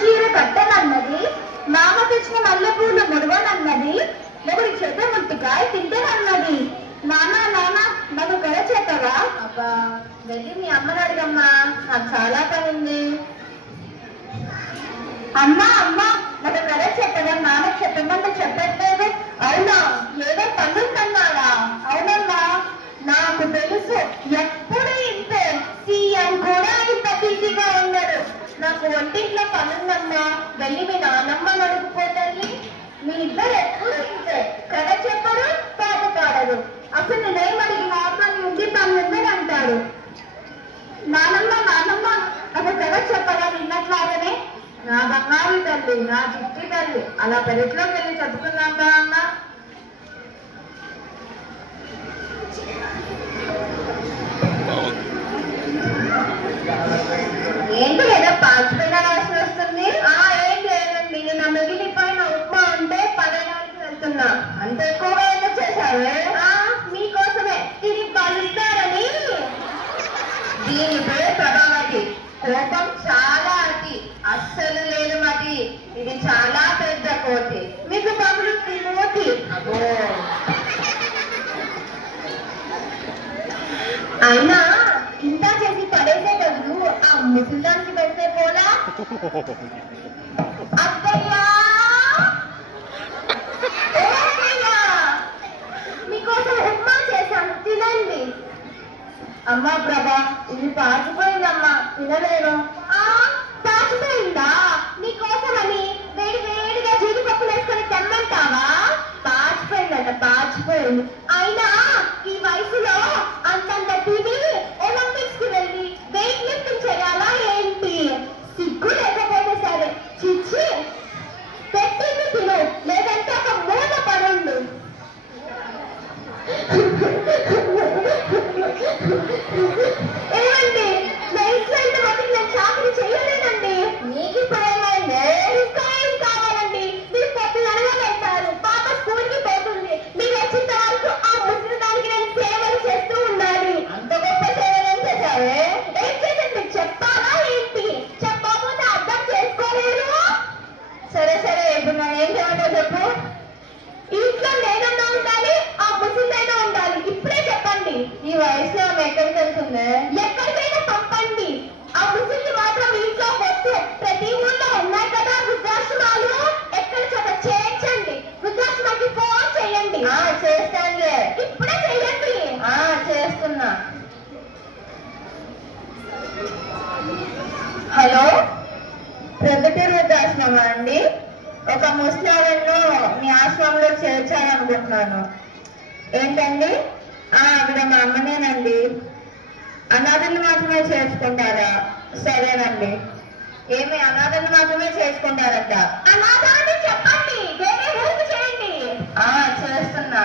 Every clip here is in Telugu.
చీర కట్టనన్నది, మామ తెచ్చిన మల్లెపూలు ముడవనన్నది, ఒకటి చేత ముట్టికాయ తింటేనన్నది. నానా నానా నాకు కథ చెప్పవా? అబ్బా వెళ్ళి మీ అమ్మని అడిగమ్మా, నాకు చాలా పని ఉంది. అమ్మా అమ్మా నాకు కథ చెప్పగా నాన్న చెప్పమంటే చెప్పట్లేదు. అవునా, ఏదో పనులు కన్నాడా? అవునమ్మా, నాకు తెలుసు, ఎప్పుడు ఇంతే. సీఎం కూడా ఇంత బిజీగా ఉన్నాడు. నాకు ఒంటింట్లో పనుందమ్మా, వెళ్ళి మీ నాన్నమ్మని అడుగుపోతాను. మీ ఇద్దరు ఎప్పుడు ఇంతే, కథ చెప్పరు, పాట పాడరు. అసలు నేనేమడిగిన ఆత్మని ఉంది తను ఉందని అంటాడు. నానమ్మ నానమ్మ నాకు కథ చెప్పగా విన్నట్లాగనే. నా బంగారు తల్లి, నా చిట్టి తల్లి, అలా పెరట్లోకి వెళ్ళి చెప్పుకుందాం రా అన్న. ఏంటి ఏదో పాచిపోయిన వాసన వస్తుంది? ఏం లేదండి, నిన్న మిగిలిపోయిన ఉప్మా ఉంటే పదనానికి వెళ్తున్నా. అంత ఎక్కువగా ఏదో చేశావే? మీకోసమే ఇది పలుస్తారని. దీని పేరు ప్రభావతి. కోపం చాలా అతి, అస్సలు లేదు మతి. ఇది చాలా పెద్ద కోతి. మీకు పగులు తిమోతి. అబ్బో, అయినా ఇంత చేసి పడేసే బదులు ఆ ముసలానికి పెడితే పోలా? అత్తయ్యా, ఓ అత్తయ్యా, మీకోసం ఉప్మా చేశాను, తినండి. అమ్మా ప్రభా, ఇది పాచిపోయిందమ్మా, తినలేను. పాచిపోయిందా? నీకోసమని వేడి వేడిగా జీడిపప్పులు వేసుకొని తెమ్మంటావా? పాచిపోయిందంట, పాచిపోయింది. అయినా ఈ వయసులో అంతంత టీవీ ఒలింపిక్స్ కి వెళ్ళి వెయిట్ లిఫ్టింగ్ చేయాలా ఏంటి? సిగ్గు లేకపోతే సరే, చిచ్చి. పెట్టింది తిను, లేదంటే ఒక మూల పడుండు. ఏమండి, వెయిట్ వెళ్తే మటుకు నేను చాకరీ చేయలేనండి. నీకు ఇప్పుడేమైంది? ఇంకా ఏం కావాలండి? మీరు పొద్దుననగా వెళ్తారు, పాప స్కూల్కి పోతుంది. మీరు వచ్చిన వరకు ఆ ముసలి దానికి నేను సేవలు చేస్తూ ఉండాలి. అంత గొప్ప సేవలు ఏం చేశావే? ఏం చేసింది చెప్పాలా ఏంటి? చెప్పకపోతే అర్థం చేసుకోలేరు. సరే సరే, ఇప్పుడు నేను ఏం చేయమంటావు చెప్పు. ఇంట్లో నేనన్నా ఉండాలి, ఆ ముసలిదైనా ఉండాలి. ఇప్పుడే చెప్పండి. ఈ వయసులో ఆమె ఎక్కడికి వెళ్తుంది? ఎక్కడికైనా పంపండి. ఆ ముసలిని మాత్రం ఇంట్లో వద్దు. ప్రతి ఊళ్ళో ఉన్నాయి కదా వృద్ధాశ్రమాలు, ఎక్కడ చోట చేర్చండి. వృద్ధాశ్రమానికి ఫోన్ చేయండి. చేస్తానులే. ఇప్పుడే చేయండి. చేస్తున్నా. హలో, ప్రొద్దుటూరు వృద్ధాశ్రమా అండి? ఒక ముసలాలను మీ ఆశ్రమంలో చేర్చాలనుకుంటున్నాను. ఏంటండి? ఆవిడ మా అమ్మనేనండి. అనాథలు మాత్రమే చేసుకుంటారా? సరేనండి. ఏమి అనాథలు మాత్రమే చేసుకుంటారట? అనాథాన్ని చెప్పండి, వేరే ఊరికి చేయండి. చేస్తున్నా.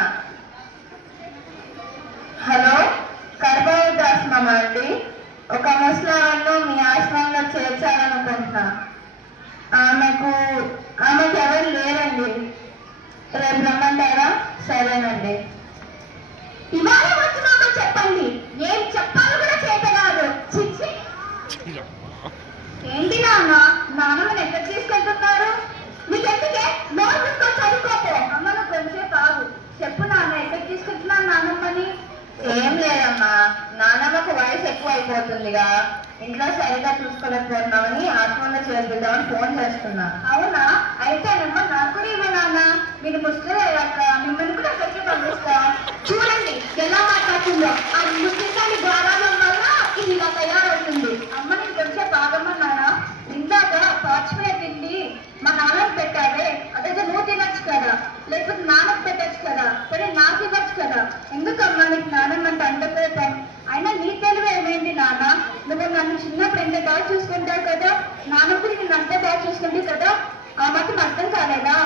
హలో, కడప వృద్ధాశ్రమా అండి? ఒక ముసలాలను మీ ఆశ్రమంలో చేర్చాలనుకుంటున్నా. ఆమెకు ఎవరు లేరండి. రేపు రమ్మంటారా? సరేనండి. ఇవాళ వచ్చినామో చెప్పండి. ఏం చెప్పాలో కూడా చేతగాదు. చిచ్చి. ఏంటి నాన్న, నాన్నమ్మని ఎక్కడ తీసుకెళ్తున్నారు? నీకెందుకే? నోరు మూసుకొని చదువుకోపో. అమ్మను కొంచెంసేపు ఆగు. చెప్పు నాన్న, ఎక్కడ తీసుకెళ్తున్నాను నాన్నమ్మని? ఏం లేదమ్మా, నాన్నమ్మకు వయసు ఎక్కువ అయిపోతుందిగా, ఇంట్లో సరిగా చూసుకోలేకపోతున్నామని ఆశ్రమంలో చేర్పిద్దామని ఫోన్ చేస్తున్నా. అవునా? అయితేనమ్మా నాకు కూడా ఇవ్వ నాన్న. మీరు ముస్లిం అయ్యాక మిమ్మల్ని కూడా అక్కడికి పంపిస్తా. చూడండి ఎలా మాట్లాడుతుందో. ఆ ముస్లింకాని గారాలం వల్ల ఇది ఇలా తయారవుతుంది. అమ్మ నేను కొంచెం బాగమ్మన్నానా? ఇందాక పాచిపోయే తిండి మా నాన్నకు పెట్టావే, అదైతే నువ్వు తినచ్చు కదా, లేకపోతే నాన్నకు పెట్టచ్చు కదా, కానీ నాకు ఇవ్వచ్చు కదా. ఎందుకమ్మా నీకు నాన్నమ్మంటే అంటపోతాం? అయినా నీ తెలివి ఏమైంది నాన్న? నువ్వు నన్ను చిన్నప్పుడు ఎంత బాగా చూసుకుంటావు కదా, నాన్న కూడా నేను అంతే బాగా చూసుకుంటే కదా. ఆ మాత్రం అర్థం కాలేదా?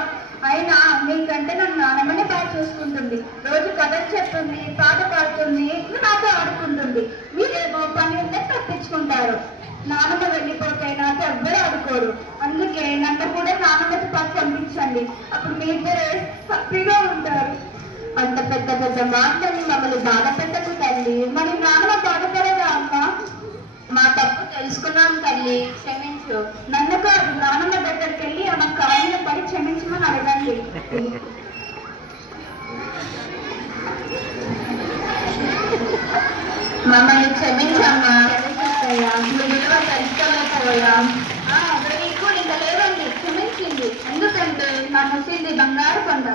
అయినా నీకంటే నన్ను నాన్నమ్మనే బాగా చూసుకుంటుంది. రోజు కథలు చెప్తుంది, పాట పాడుతుంది, నాతో ఆడుకుంటుంది. మీరేమో పని ఉంటే తప్పించుకుంటారు. నాన్నమ్మ వెళ్ళిపోతే నాతో ఎవ్వరు ఆడుకోరు. అందుకే నన్ను కూడా నాన్నమ్మతో పాటు పంపించండి. అప్పుడు మీ ఇద్దరే హ్యాపీగా ఉంటారు. అంత పెద్ద పెద్ద మాటలు మమ్మల్ని బాధ పెట్టకు తల్లి. మరి నాన్నమ్మ బాధపడదా అమ్మ? మా తప్పు తెలుసుకున్నాం తల్లి, క్షమించు. నన్ను కాదు, నాన్నమ్మ క్షమాపణ అడగండి. మమ్మల్ని క్షమించమ్మా, మీ విలువ తెలుసుకోలేకపోయాం. వెరీ గుడ్, ఇంకా లేదండి, క్షమించింది. ఎందుకంటే నా ముసింది బంగారు కొండ.